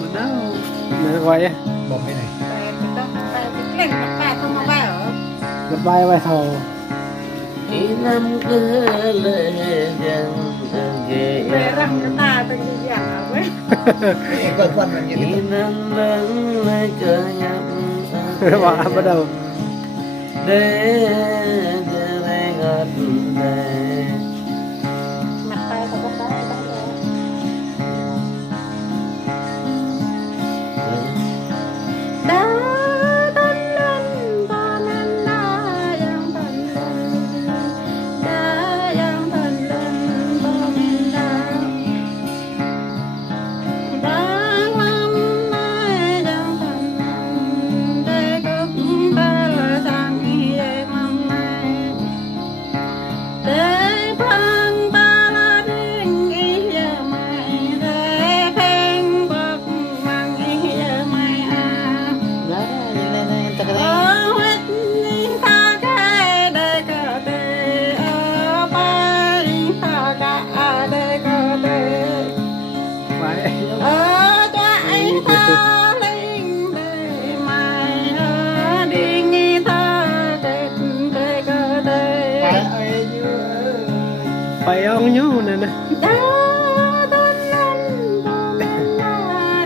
มันน่าเหนื่อยไว้ บอกไปไหน แต่เล่นกับแปดทำมาบ้าเหรอ จะไปไว้เท่า อีน้ำเกลือเลยยังเก เบรังกระตาตั้งอย่างเว้ย เองก็ฟันมันอย่าง อี นี้ น้ำลังเลยเกิดยับ ว่าบ่เดา เด้จะได้งัดได้ หมัดไปเขาก็ได้เลย ดาตันลันตานันนายังตันลันดายังตันลันบอมินดาดาลัมนายังตันลันเด็กตาละสังเยมัมนาเด็กพังตาละดิ้งอีเยไม่เด็กเพงบักมังอีเยไม่อา Oh, with me, Taka, Deka, oh, Bari, Taka, Deka, ไว้ oh, Dai, Darling, Day, my, Ding, Ta, Deka, ไป Day. ไอ้ยู ไปเอาอยู่นั่นนะ Da, da, lan, da, lan, la,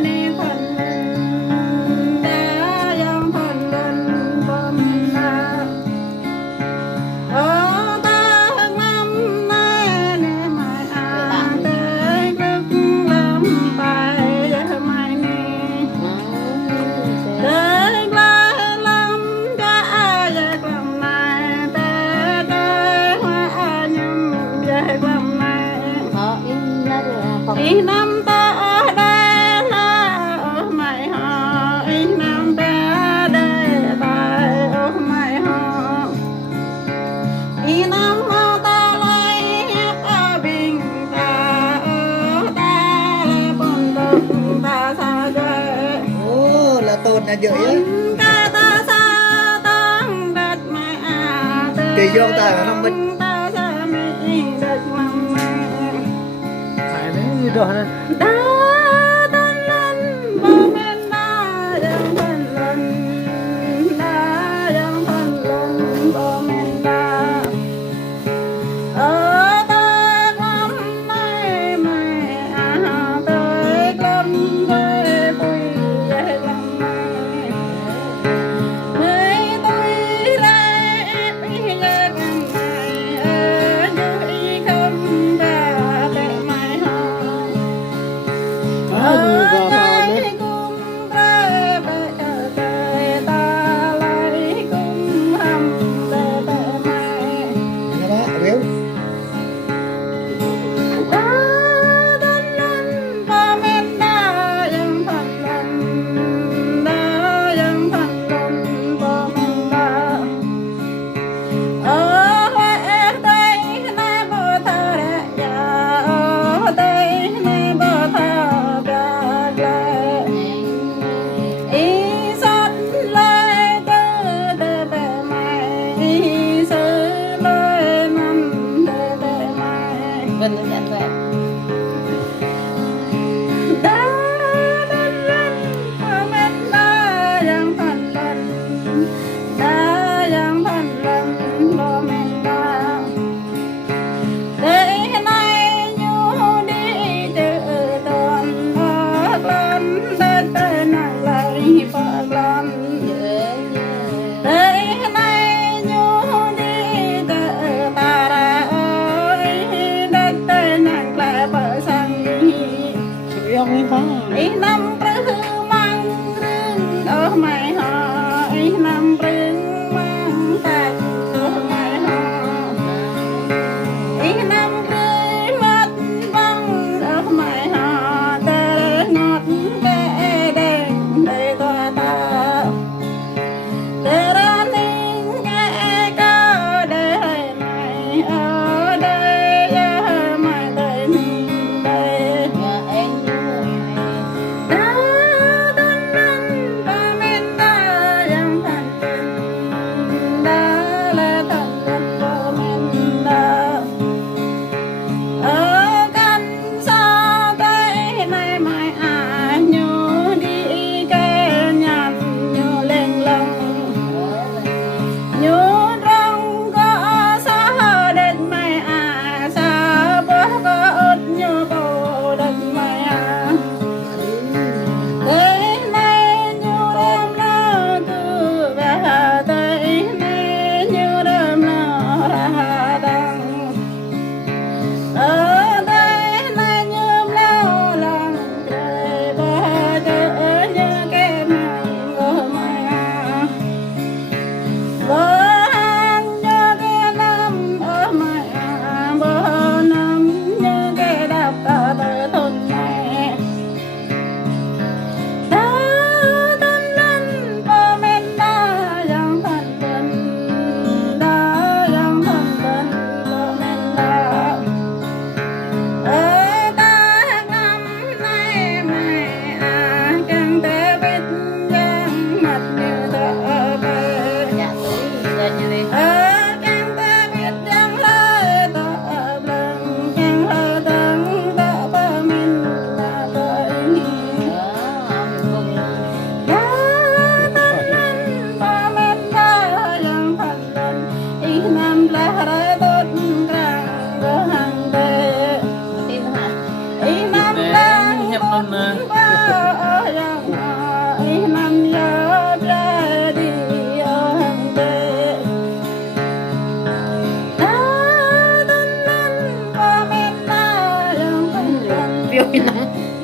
ni, than, lan, da, yang, than, lan, ba, min, la. Ở ta năm nay nè mai à tới rất lắm bài để mai nè tới lắm đã giặc làm này tới tới hoa nhâm giặc làm này ý năm ta ở đây ở mày họ ý năm ta ở đây tại ở mày họ ý năm ta lấy ta bình ta ở ta là bọn tộc ta xa chơi โอ้ละต้นน่ะเยอะเยอะ ta ta xa tăng đất mày à Thì vô ta là nó mình. ta xa mày đất mày ไปเลยดอกนั้น đã tan lần bờ bên ta đang tan lần đã đang tan lần bờ bên ta ở ta lắm nay mày à tới lắm tới vui về lắm mày người tôi lại bây giờ gần mày ở dưới không ra để mày hỏi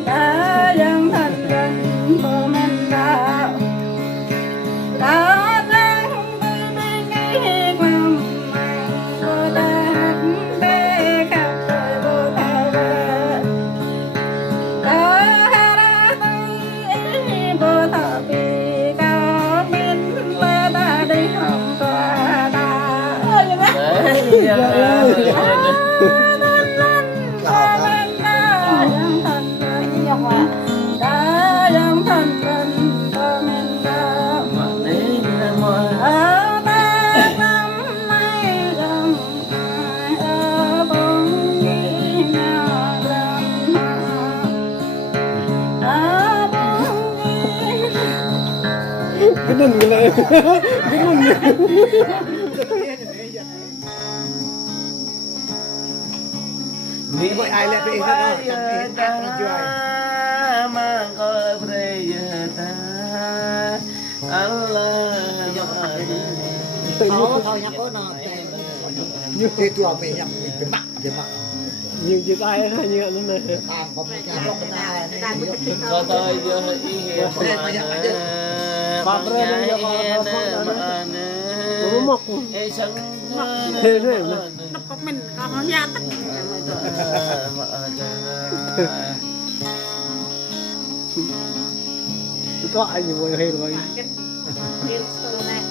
đã dân thành tình của mình đã đang đi nghĩ quăng cô ta bê khắp trời vô thay bê đã tới vô thọ vì cao bên lê ta đi hồng tòa ta cái đừng cái này cái đừng Vì vậy ai lại bị nó chẳng bị nó chưa mà có bây giờ ta Allah thôi nhắc có nó như thế tua mình nhắc mình phải bắt để bắt nhiều chữ tay hay như thế này tàng có một cái không cái có tôi giờ ý hiểu Ba bre nó giờ có nó mọc thế thế mà nó có mình có họ nhà tất tôi có ai nhiều hay rồi cái tiền số này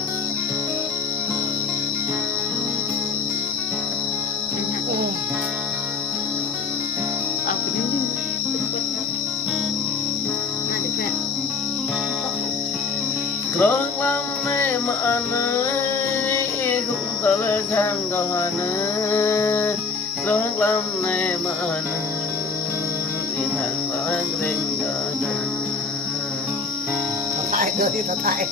cái những Clock lắm mê mà nơi cũng có lời sang có nơi Clock lắm mê mà nơi đi thẳng vào anh rình có nơi thay đưa đi thay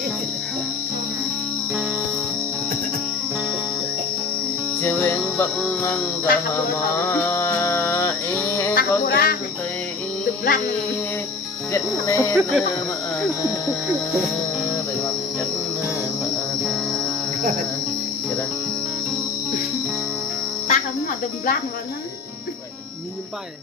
Chỉ viên bậc măng có mò ý có chân tùy Kết nên mà đời mặt chất mà ta không mà đừng lan mà nó nhìn bay